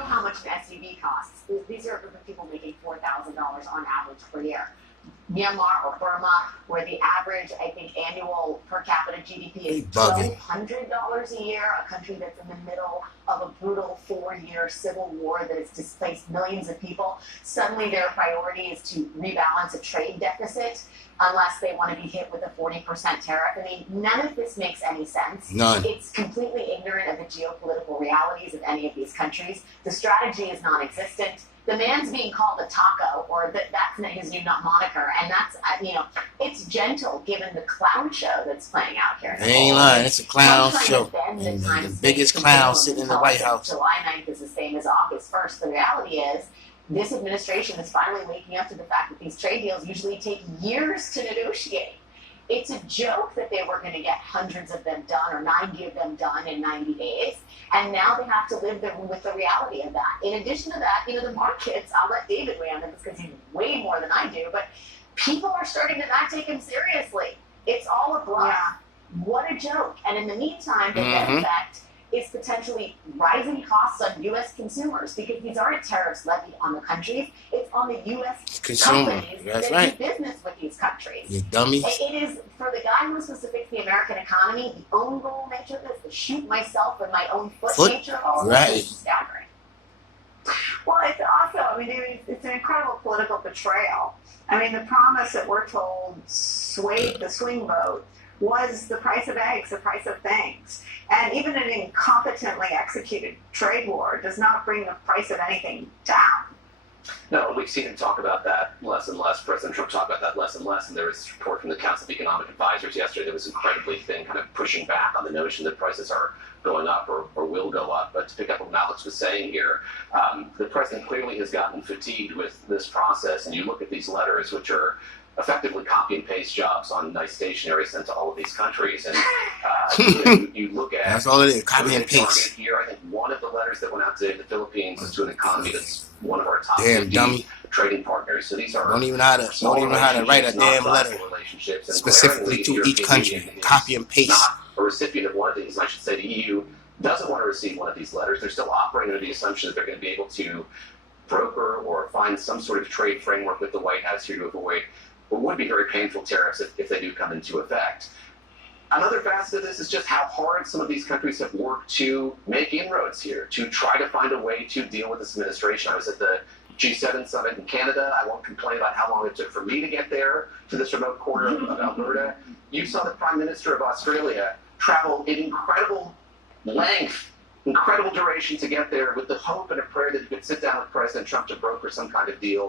know how much an SUV costs. These are for people making $4,000 on average per year. Myanmar or Burma, where the average, I think, annual per capita GDP is $1,200 a year, a country that's in the middle of a brutal 4-year civil war that has displaced millions of people. Suddenly their priority is to rebalance a trade deficit unless they want to be hit with a 40% tariff. I mean, none of this makes any sense. None. It's completely ignorant of the geopolitical realities of any of these countries. The strategy is non-existent. The man's being called a taco, or that's his new moniker, and that's, it's gentle given the clown show that's playing out here. I ain't lying, it's a clown show. And the biggest clown sitting in the White House. July 9th is the same as August 1st. The reality is, this administration is finally waking up to the fact that these trade deals usually take years to negotiate. It's a joke that they were going to get hundreds of them done or 90 of them done in 90 days. And now they have to live with the reality of that. In addition to that, the markets, I'll let David weigh on this because he's way more than I do, but people are starting to not take him seriously. It's all a bluff. Yeah. What a joke. And in the meantime, the net effect is potentially rising costs on U.S. consumers because these aren't tariffs levied on the countries. It's on the U.S. companies that do business with these countries. You dummies. It is, for the guy who's supposed to fix the American economy, the own goal nature of this, the shoot myself with my own foot nature of all this is staggering. Well, it's also, it's an incredible political betrayal. The promise that we're told swayed the swing vote was the price of eggs, the price of things. And even an incompetently executed trade war does not bring the price of anything down. No, we've seen him talk about that less and less. President Trump talked about that less and less. And there was a report from the Council of Economic Advisors yesterday that was incredibly thin, kind of pushing back on the notion that prices are going up or will go up. But to pick up on what Alex was saying here, the president clearly has gotten fatigued with this process. And you look at these letters, which are effectively copy and paste jobs on nice stationery sent to all of these countries. And you look at that's all it is, copy and paste. Here, I think one of the letters that went out today to the Philippines is to an economy that's one of our top 50 trading partners. So these are don't even know how to write a damn letter specifically to each country. Copy and paste. Not a recipient of one of these. I should say the EU doesn't want to receive one of these letters. They're still operating under the assumption that they're going to be able to broker or find some sort of trade framework with the White House here to avoid what would be very painful tariffs if they do come into effect. Another facet of this is just how hard some of these countries have worked to make inroads here, to try to find a way to deal with this administration. I was at the G7 summit in Canada. I won't complain about how long it took for me to get there to this remote corner of Alberta. You saw the Prime Minister of Australia travel in incredible length, incredible duration to get there with the hope and a prayer that you could sit down with President Trump to broker some kind of deal